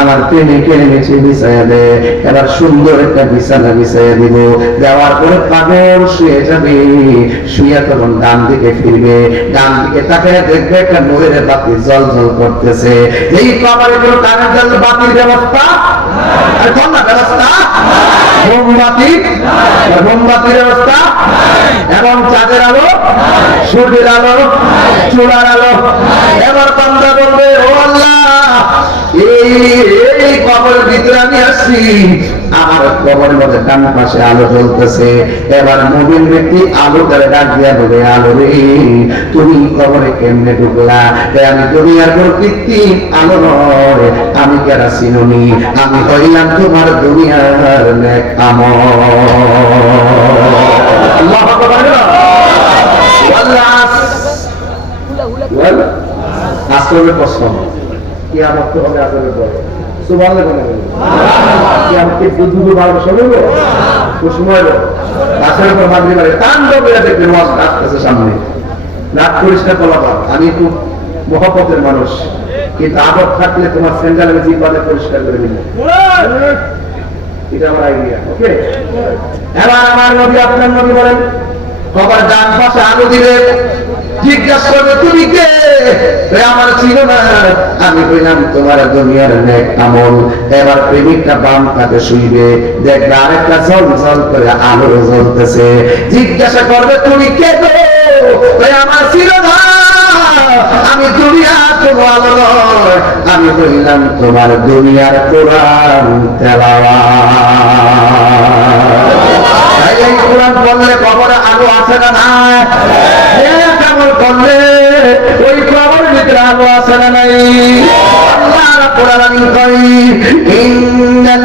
আমার বিছায়া এবার সুন্দর একটা বিছানা বিছাইয়া দিব। দেওয়ার পরে পাগল শুয়ে যাবে, শুয়ে তখন ডান দিকে ফিরবে। ডান দিকে তাকায় দেখবে একটা নূরের বাতি জল জল করতেছে। এই কবরে কোনো কারেন্ট জল বাতির ব্যবস্থা আর কোন না ব্যবস্থা? মোমবাতি? মোমবাতির ব্যবস্থা? এবং চাঁদের আলো? সূর্যের আলো? চূড়ার আলো? এবার বান্দা বলবে, ও আল্লাহ এই ভিতরে আমি আসছি আমার কবরের মধ্যে ডান পাশে আলো জ্বলতেছে। এবার ব্যক্তি আলো করে ডাক দিয়া বলে আলো রে তুমি কবরে কেমনে ঢুকলা? আমি দুনিয়ার কোন কৃত্রিম আলো নয়। আমি কেরা চিনুনি আমি হইলাম তোমার দুনিয়ার নেক আমল। আল্লাহ আকবার আমি খুব মানুষ। কিন্তু আদর থাকলে তোমার সেন্ডাল আমি পরিষ্কার করে দিলে এটা আমার আইডিয়া ওকে আমার নবী, আপনার নবী বলেন বাবার ডান পাশে আলো দিলে জিজ্ঞাসা করবে, তুমি কে? আমার ছিল না আমি কইলাম তোমার দুনিয়ার নেক আমল। এবার প্রেমিকটা বাম শুইবে, দেখবে আরেকটা জল জল করে আলো জ্বলতেছে। জিজ্ঞাসা করবে, তুমি কে আমার ছিল না আমি দুনিয়া তোমার নয়। আমি কইলাম তোমার দুনিয়ার কোরআন তেলাওয়া এই কোরআন পড়লে কবরে আলো আছে না নাই? কেমন করলে ওই কবরের ভিতরে আলো আছে না নাই? আল্লাহ রাব্বুল আলামিন কই ইন্নাল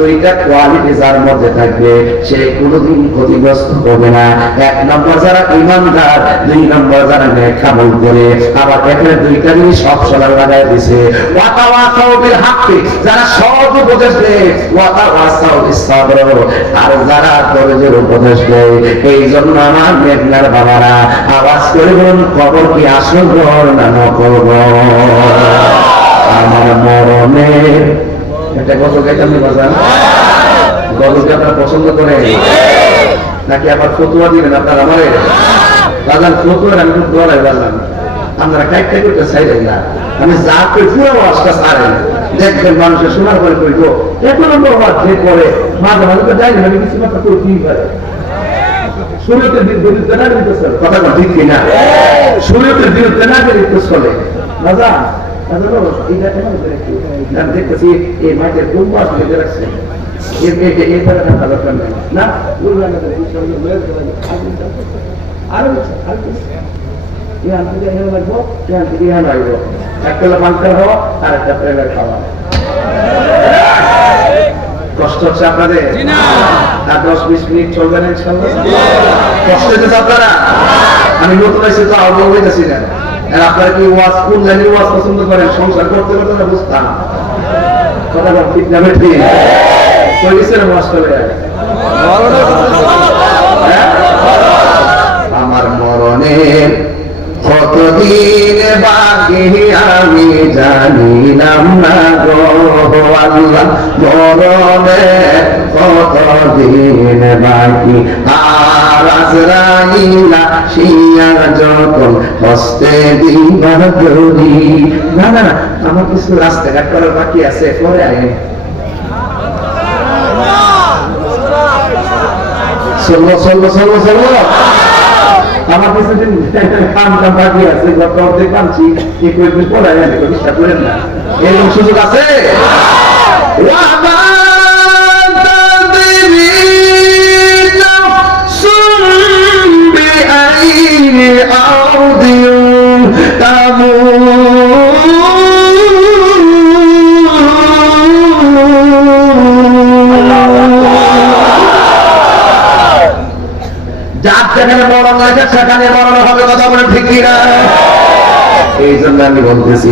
দুইটা কোয়ালিটি যার মধ্যে থাকবে, সে কোনোদিন ক্ষতিগ্রস্ত হবে না। এক নম্বর যারা ইমানদার, দুই নম্বর যারা নেক আমল করে। আবার এখানে দুইটা জিনিস সব সবার লাগাই দিছে। ওয়াতাওয়াসাউ বিল হাক্কি যারা সৎ উপদেশ দেয়, ওয়াতাওয়াসাউ বিস সাবর আর যারা উপদেশ দেয় এই জন্য আমার মেঘনার বাবারা, আওয়াজ করে বলুন, কবর কি আসল ঘর না নকল আমার মরণের এটা কত গাইতাম বাজার গজলকে আপনারা পছন্দ করে? নাকি আবার ফতুয়া দিবেন আপনার আমারে? বাজান ফতুয়া আমি খুব গলায় বাজান আপনারা কাইটটা করতে চাইলেন না। আমি যা করি পুরো আওয়াজটা ছাড়েন। দেখবেন মানুষের শোনার পরে করি তো এক নম্বর আওয়াজ যে করে? মাঝে মাঝে তো যাই আমি কিছু কথা করতেই পারে শরীয়তের বিরুদ্ধে না কথা ঠিক কিনা? শরীয়তের বিরুদ্ধে না চলে? রাজা দেখতেছি এই মাঠের বেঁধে রাখছে না। আরও একটা মাংসের হওয়া আর একটা প্রেমের খাওয়া কষ্ট হচ্ছে আপনাদের আর দশ বিশ মিনিট চলবে না কষ্ট হচ্ছে আপনারা আমি নতুন এসে তো আহ্বান হইতেছি না আর আপনারা কি ওয়াজ কোন লাইনের ওয়াজ পছন্দ করেন? সংসার করতে করতে না বুঝতাম। কথা বল ঠিক না ঠিক। কই গেছেন ওয়াজ করে? আমার মরণের কতদিন বাকি আমি জানিলাম না গো আল্লাহ মরণের কতদিন বাকি? আর আজরাইলা শিয়া যখন হস্তে দিবার করি না না না, আমার কিছু রাস্তাঘাট করার বাকি আছে, পরে আয় চলো চলো চলো চলো। আমার কিছুদিন কাম কাম বাকি আছে, গত অর্ধেক কামছি এই কয়েকদিন পরে বিশ্বাস করেন না। সুযোগ আছে?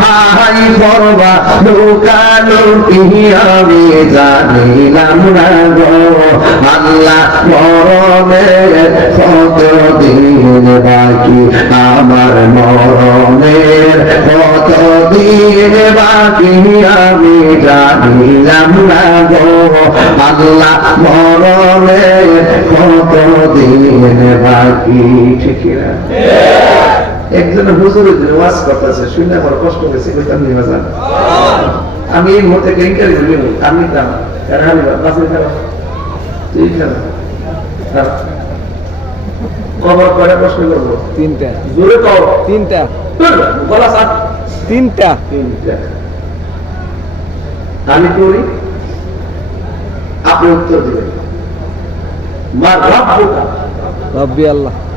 ভাই পরবা লুকালুকি আমি জানিলাম না গো। আল্লাহ মরণের কত দিন বাকি, আমার মরণের কত দিন বাকি আমি জানিলাম না গো। আল্লাহ মরণের কত দিন বাকি, ঠিক না একজন হুজুর ওয়াজ করতেছে শুনে আমার কষ্ট হয়েছে কইতাম নিমা জান আমি এই মুহূর্তে ইন্টারভিউ নিব আমি কারণ আমি বাসে তুই কবর প্রশ্ন করব। তিনটা। জোরে কর। তিনটা। গলা সাত। তিনটা। তিনটা। আমি করি। আপনি উত্তর দিবেন। মা রব্বুকা। রব্বি আল্লাহ।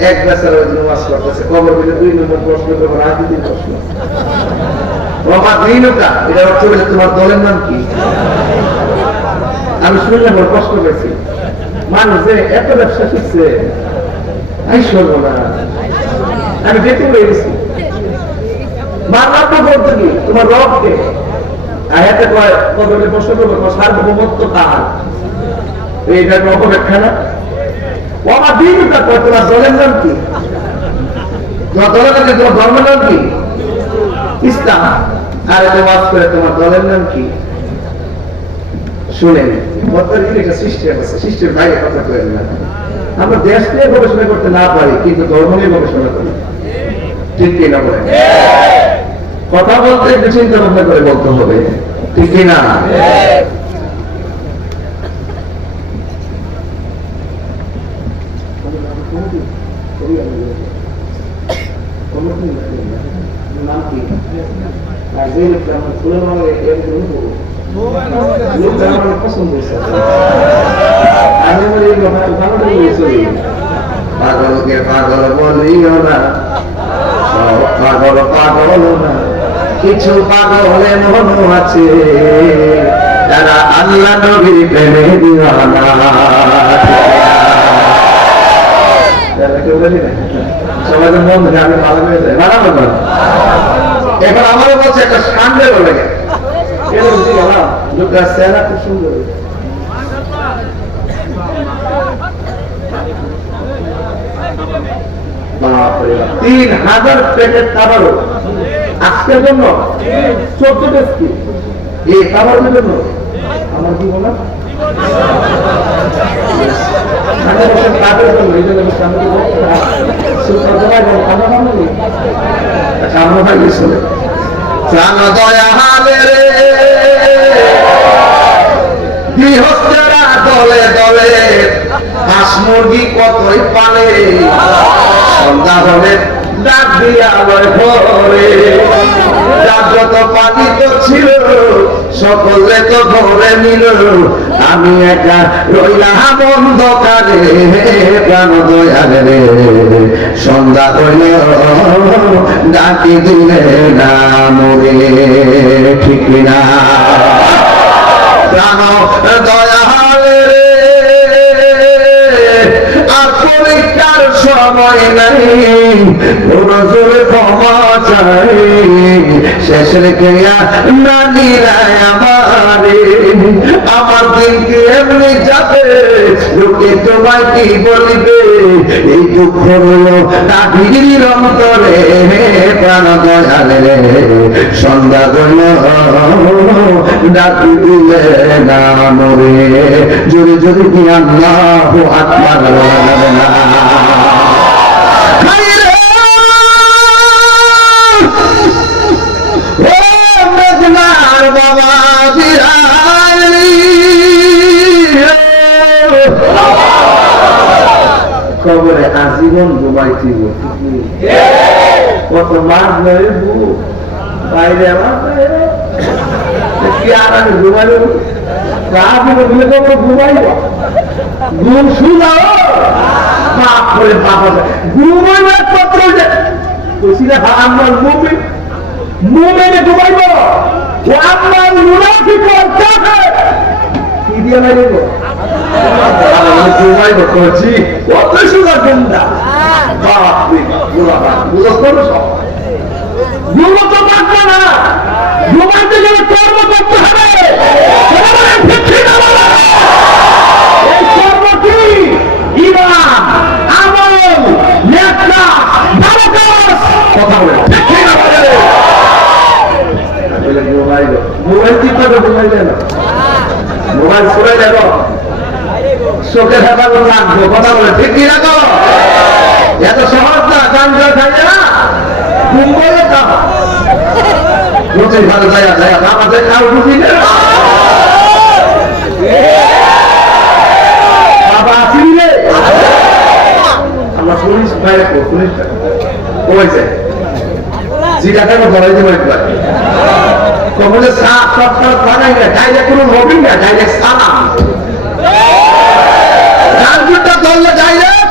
এক বেচার কবর প্রশ্ন বলে তোমার দলের নাম কি? আমি শুনলে আমার কষ্ট পেয়েছি। মানুষ যে এত ব্যবসা শিখছে এই শুনব না। আমি যেতে পেরে গেছি। মানলাম কি, তোমার রবকে? আয়াতে কয় কবরে প্রশ্ন করব, সার্বভৌমত্ব কার এইটা অপব্যাখ্যা না। আমার দিনুকা তোমার দলের নাম কি? তোমার দলের নাম কি তোমার ধর্মের নাম কি? ইসলাম। আরে তো ওয়াজ করে তোমার দলের নাম কি? শুনেন বর্তমানে একটা সিস্টেম আছে সিস্টেম বাইরে কথা করেন না। আমরা দেশ নিয়ে গবেষণা করতে না পারি কিন্তু ধর্ম নিয়ে গবেষণা করি। ঠিক কিনা বলেন? কথা বলতে একটু চিন্তা ভাবনা করে বলতে হবে। ঠিক কিনা নাম কি লোকটা আমার ফুলের মালা এর জন্য লোকটা আমার পছন্দ হয়েছে আমি আমার এই কথা ভালো লেগেছে পাগলকে পাগল বলিও না সব পাগল পাগল না কিছু পাগলে মন আছে যারা আল্লাহ নবীর প্রেমে দিওয়ানা সমাজের মন আমি ভালো হয়ে যায় না এখন আমারও কাছে একটা সামনে বলে গেছে। চেহারা খুব সুন্দর। তিন হাজার প্যাকেট খাবারও আজকের জন্য চোদ্দ ব্যক্তি এই খাবারের জন্য? আমার কি বলা হাজার কাজের জন্য এই জন্য আমরা ভাই শুনে প্রাণ দয়া হালে দলে দলে হাঁস মুরগি কতই পালে সন্ধ্যা হলে ডাক দিয়া লয় পানি তো ছিল, সকলে তো ঘরে নিল। আমি একা রইলাম অন্ধকারে, প্রাণ দয়ালে। রে সন্ধ্যা হইল, ডাকি দিলে না মরে। ঠিক না চাই শেষ রেখে নানি রায় আমারে দিনকে এমনি যাবে লোকে তোমায় কি বলিবে এই দুঃখ হলো প্রাণ দয়ালে সন্ধ্যা গল ডাকি দিলে না মরে জোরে জোরে কি আল্লাহ না ঘুমাইছিল কত মাস ধরে বাইরে আমার কি আর আমি ঘুমাইব? রাত ঘুমে তো ঘুমাইব? ঘুম শুনাও বাপ করে বাবা ঘুমাইবার পত্র যে? বলছিলে আমার মুমি মুমিনে ঘুমাইব। ও আমার মুনাফিক কাফে কি দিয়ে মারিব ঘুমাইব করছি কত সুন্দর গন্ধা তো পারবে না। ঘুমাইতে গেলে কর্ম করতে হবে মোবাইল কি করে মোবাইল না চোখে হেফাজত লাগবো। কথা বলে, ঠিক কি রাখো এত সহজ না, গান জয় থাকে না। মুম্বাইয়ে দাম বুঝি ভালো যায় যায় আমাদের কাউ বুঝি বাবা আসিনি রে। আমরা পুলিশ ভাই পুলিশ কইছে জিরা কেন ধরাই দেবো একবার কখনো সাপ সাপ সাপ বানাই না ডাইরেক্ট কোনো হবি না ডাইরেক্ট সালাম। গানগুটা ধরলে ডাইরেক্ট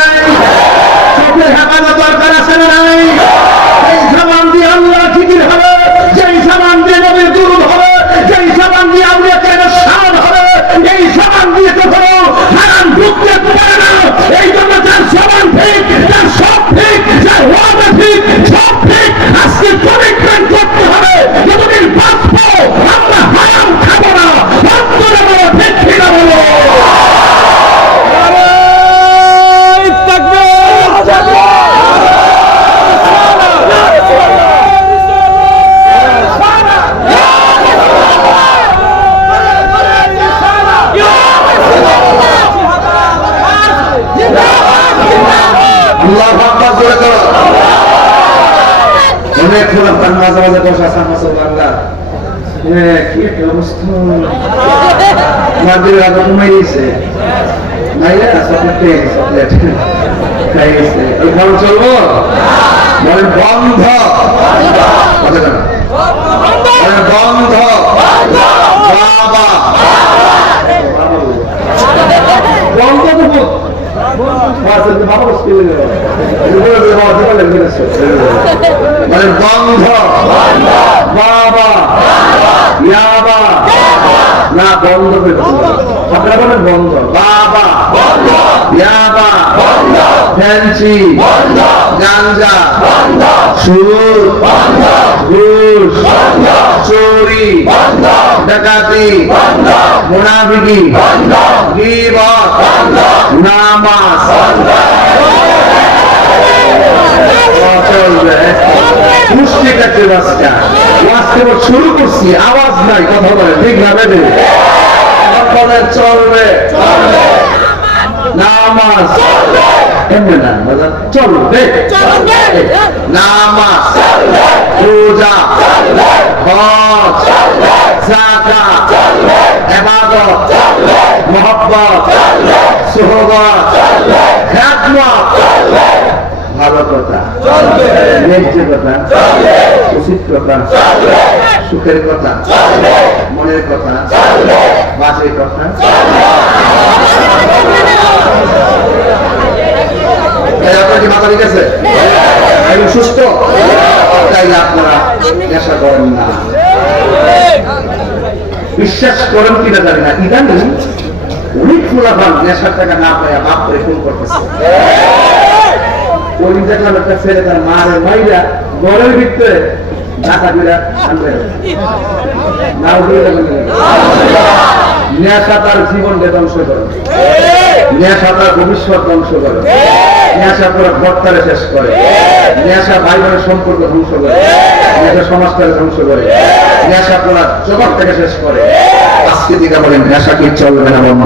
নাই চোখের হেফাজত দরকার আছে না নাই এই সামান দিয়ে আল্লাহ জিকির হবে যেই সামান দিয়ে নবীর দুরুদ হবে যেই সামান দিয়ে আল্লাহ কেন শান হবে এই সামান দিয়ে তো কোনো হারাম ঢুকতে পারে না এই জন্য যার সামান ঠিক যার সব ঠিক যার ওয়াদা ঠিক সব ঠিক আজকে কমিটমেন্ট করতে হবে যতদিন বাঁচবো আমরা হারাম খাব না অন্তরে বলো ঠিক কিনা বলো আল্লাহ আকবার জোরে করো অনেক ফুল আপনার মাঝে মাঝে বসে আসার মাসে বাংলা হ্যাঁ কি একটা অবস্থা মাদের আগে ঘুমাই গেছে নাইলে চকলেট খেয়ে গেছে। চকলেট খাই গেছে এই বন্ধ। বন্ধ। বাবা। বন্ধ দেবো বাবা স্কুলে গেল মানে বন্ধ বাবা ইয়াবা না বন্ধ আপনারা বলেন বন্ধ বাবা ইয়াবা ফ্যান্সি গাঞ্জা সুর ঘুষ চুরি ডাকাতি মুনাফিকি বন্ধ। নামাজ। চলবে মুষ্টি কাটছে বাসটা ওয়াজ কেবল শুরু করছি আওয়াজ নাই কথা বলে ঠিক না বলেন চলবে। নামাজ। এমনি না চলবে নামাজ। রোজা। হজ। জাকাত। ইবাদত মোহব্বত। সোহবত। খেদমত। ভালো কথা। ন্যায্য কথা। উচিত কথা। সুখের কথা। মনের কথা? বাসের কথা? বিশ্বাস করেন কিনা জানি না। ইদানিং অনেক ফুলাফান নেশার টাকা না পাইয়া বাপ করে ফোন করতেছে। ওই দেখলাম একটা ছেলে তার মারে মাইরা ঘরের ভিতরে ভবিষ্যৎ ধ্বংস করে। নেশা করে ভর্তারে শেষ করে। নেশা ভাই বোনের সম্পর্ক ধ্বংস করে। নেশা সমাজটারে ধ্বংস করে। নেশা করা জগৎটাকে শেষ করে। আজকে দিকে বলেন নেশা কি চলবে না বন্ধ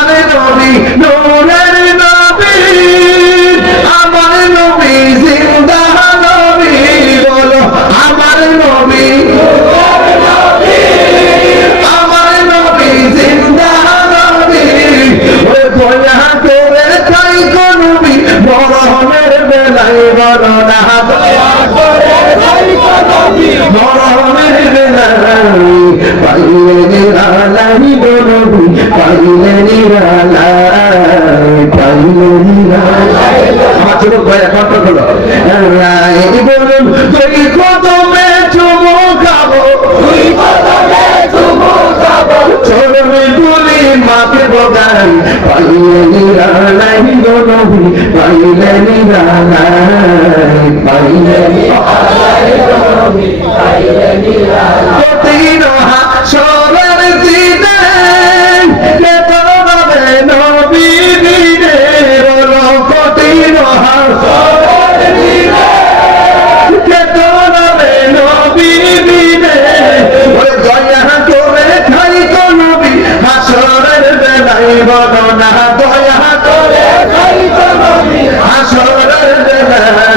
বলো না দয়া করে খাই নবী মরহমের বেলায় পাইলে নিরালাই নবী পাইলে নিরালাই পাইলে নিরালাই আমার ছোট ভাই কন্ট্রোল হলো বগাই পাইলে নিরালাই পাইলে কঠিন হাসরের দিনে কেতনবে নবী দিনে কঠিন হাসরের দিনে কেতনবে নবী দিনে দয়া করে খাই তো নবী হাসরের বেলায় বলো না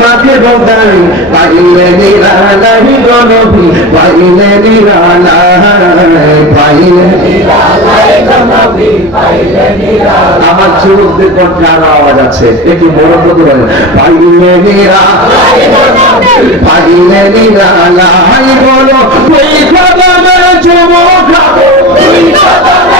মাকে বগাই পাইলে নিরালাই গো পাইলে নিরালাই পাইলে আমার যুবকদের কণ্ঠে আরও আওয়াজ আছে, একটু বড় পারেন পাইলে নিরা পাইলে নিরা লাই বলো ওই কদমে চুমো খাব চলে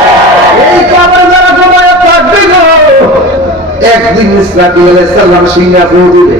এই কবরে যারা ঘুমায় থাকবে গো একদিন ইসলাম সিঙ্গাপুর দিবে।